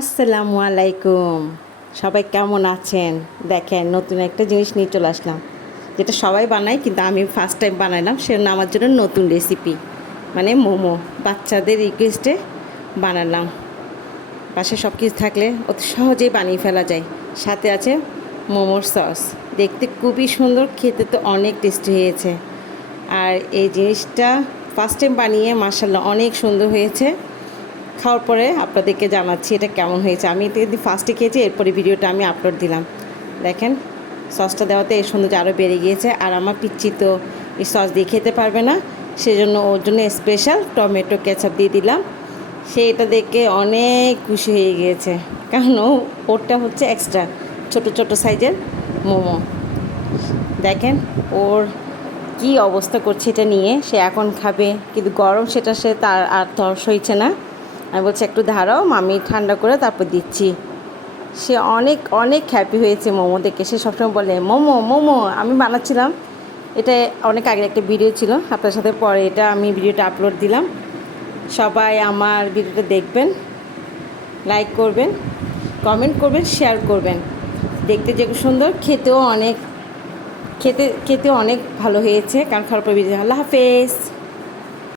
আসসালামু আলাইকুম। সবাই কেমন আছেন? দেখেন নতুন একটা জিনিস নিয়ে চলে আসলাম, যেটা সবাই বানায় কিন্তু আমি ফার্স্ট টাইম বানাইলাম। সেজন্য আমার জন্য নতুন রেসিপি, মানে মোমো। বাচ্চাদের রিকোয়েস্টে বানালাম। পাশে সব কিছু থাকলে অতি সহজেই বানিয়ে ফেলা যায়। সাথে আছে মোমোর সস। দেখতে খুবই সুন্দর, খেতে তো অনেক টেস্টি হয়েছে। আর এই জিনিসটা ফার্স্ট টাইম বানিয়ে মাশাআল্লাহ অনেক সুন্দর হয়েছে। খাওয়ার পরে আপনাদেরকে জানাচ্ছি এটা কেমন হয়েছে। আমি এটা কিন্তু ফার্স্টে খেয়েছি, এরপরে ভিডিওটা আমি আপলোড দিলাম। দেখেন সসটা দেওয়াতে এই সৌন্দর্য আরও বেড়ে গিয়েছে। আর আমার পিচ্চি তো এই সস দিয়ে খেতে পারবে না, সেজন্য ওর জন্য স্পেশাল টমেটো কেচাপ দিয়ে দিলাম। সে এটা দেখে অনেক খুশি হয়ে গিয়েছে, কারণ ওরটা হচ্ছে এক্সট্রা ছোট ছোট সাইজের মোমো। দেখেন ওর কি অবস্থা করছে এটা নিয়ে। সে এখন খাবে, কিন্তু গরম সেটা সে তার আর তর সইছে না। আমি বলছি একটু দাঁড়াও, মামি ঠান্ডা করে তারপর দিচ্ছি। সে অনেক অনেক হ্যাপি হয়েছে মোমো দেখে। সে সবসময় বলে মোমো মোমো। আমি বানাচ্ছিলাম, এটা অনেক আগের একটা ভিডিও ছিল আপনার সাথে, পরে এটা আমি ভিডিওটা আপলোড দিলাম। সবাই আমার ভিডিওটা দেখবেন, লাইক করবেন, কমেন্ট করবেন, শেয়ার করবেন। দেখতে যে সুন্দর, খেতেও অনেক খেতে খেতেও অনেক ভালো হয়েছে। কারণ খারাপ, আল্লাহ হাফেজ।